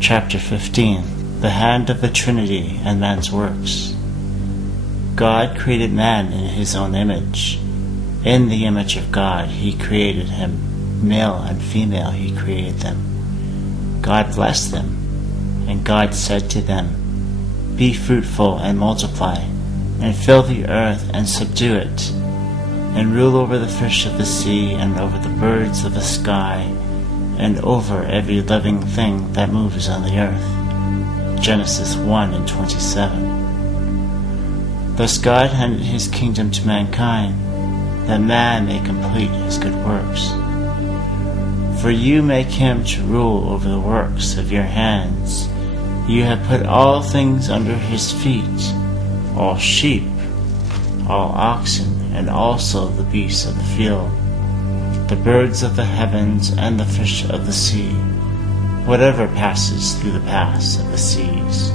Chapter 15. The Hand of the Trinity and Man's Works. God created man in his own image. In the image of God he created him. Male and female he created them. God blessed them, and God said to them, "Be fruitful and multiply, and fill the earth and subdue it, and rule over the fish of the sea, and over the birds of the sky, and over every living thing that moves on the earth." Genesis 1:27. Thus God handed his kingdom to mankind, that man may complete his good works. For you make him to rule over the works of your hands. You have put all things under his feet, all sheep, all oxen, and also the beasts of the field, the birds of the heavens, and the fish of the sea, whatever passes through the paths of the seas.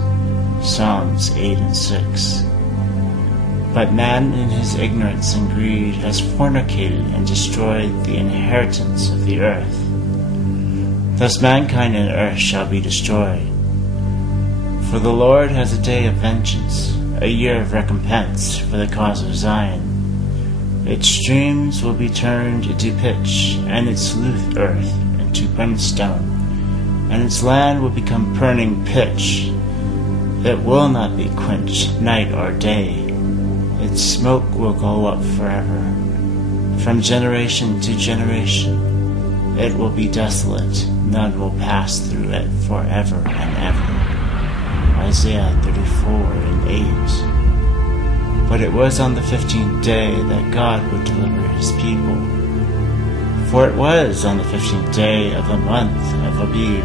Psalms 8:6. But man in his ignorance and greed has fornicated and destroyed the inheritance of the earth. Thus mankind and earth shall be destroyed. For the Lord has a day of vengeance, a year of recompense for the cause of Zion. Its streams will be turned into pitch, and its loose earth into brimstone, and its land will become burning pitch. It will not be quenched night or day. Its smoke will go up forever. From generation to generation it will be desolate. None will pass through it forever and ever. Isaiah 34:8. But it was on the 15th day that God would deliver his people. For it was on the 15th day of the month of Abib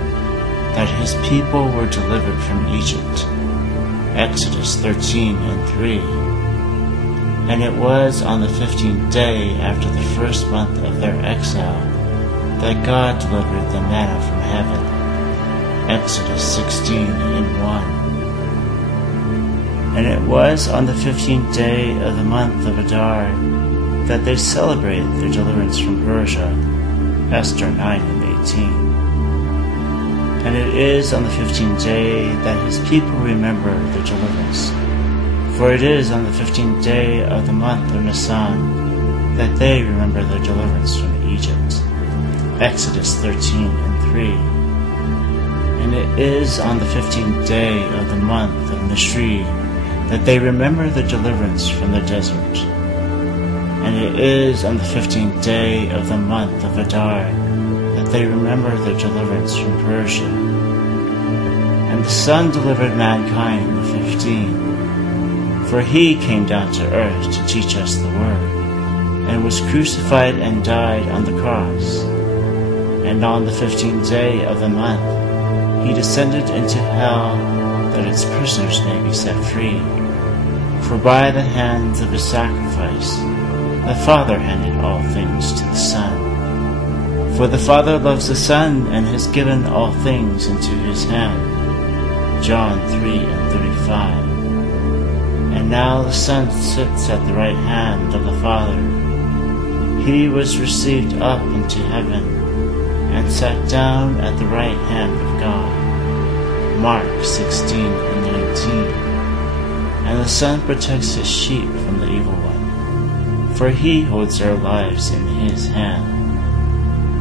that his people were delivered from Egypt. Exodus 13:3. And it was on the 15th day after the first month of their exile that God delivered the manna from heaven. Exodus 16:1. And it was on the 15th day of the month of Adar that they celebrated their deliverance from Persia. Esther 9:18. And it is on the 15th day that his people remember their deliverance. For it is on the 15th day of the month of Nisan that they remember their deliverance from Egypt. Exodus 13:3. And it is on the 15th day of the month of Nishri that they remember their deliverance from the desert. And it is on the 15th day of the month of Adar that they remember their deliverance from Persia. And the Son delivered mankind in the 15th. For he came down to earth to teach us the word, and was crucified and died on the cross. And on the 15th day of the month he descended into hell, that its prisoners may be set free. For by the hands of his sacrifice the Father handed all things to the Son. For the Father loves the Son, and has given all things into his hand. John 3:35. And now the Son sits at the right hand of the Father. He was received up into heaven, and sat down at the right hand of God. Mark 16:19. And the Son protects his sheep from the evil one, for he holds their lives in his hand.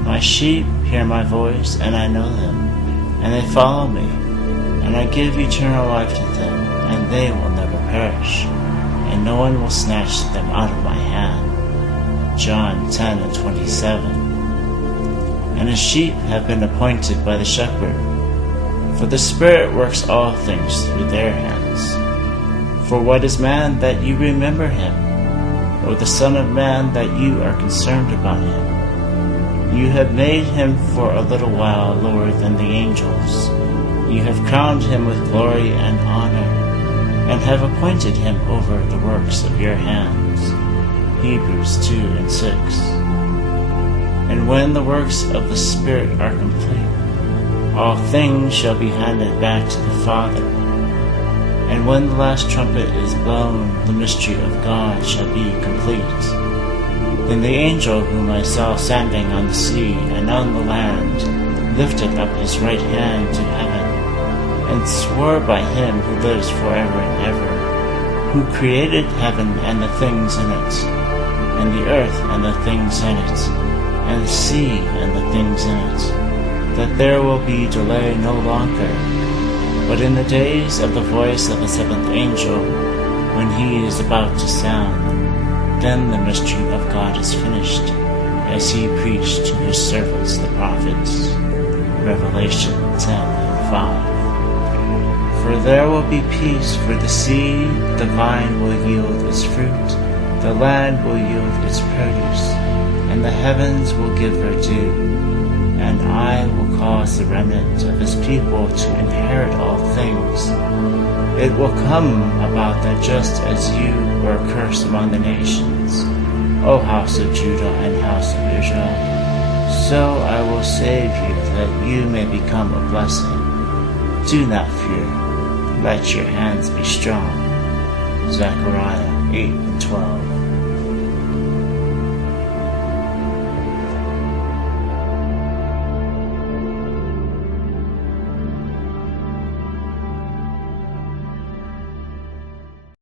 My sheep hear my voice, and I know them, and they follow me, and I give eternal life to them, and they will never perish, and no one will snatch them out of my hand. John 10:27. And his sheep have been appointed by the shepherd, for the Spirit works all things through their hands. For what is man that you remember him, or the Son of Man that you are concerned about him? You have made him for a little while lower than the angels. You have crowned him with glory and honor, and have appointed him over the works of your hands. Hebrews 2:6. And when the works of the Spirit are complete, all things shall be handed back to the Father. And when the last trumpet is blown, the mystery of God shall be complete. Then the angel whom I saw standing on the sea and on the land lifted up his right hand to heaven, and swore by him who lives forever and ever, who created heaven and the things in it, and the earth and the things in it, and the sea and the things in it, that there will be delay no longer. But in the days of the voice of the seventh angel, when he is about to sound, then the mystery of God is finished, as he preached to his servants the prophets. Revelation 10:5. For there will be peace for the seed, the vine will yield its fruit, the land will yield its produce, and the heavens will give their due. And I will cause the remnant of his people to inherit all things. It will come about that just as you were cursed among the nations, O house of Judah and house of Israel, so I will save you, that you may become a blessing. Do not fear, let your hands be strong. Zechariah 8:12.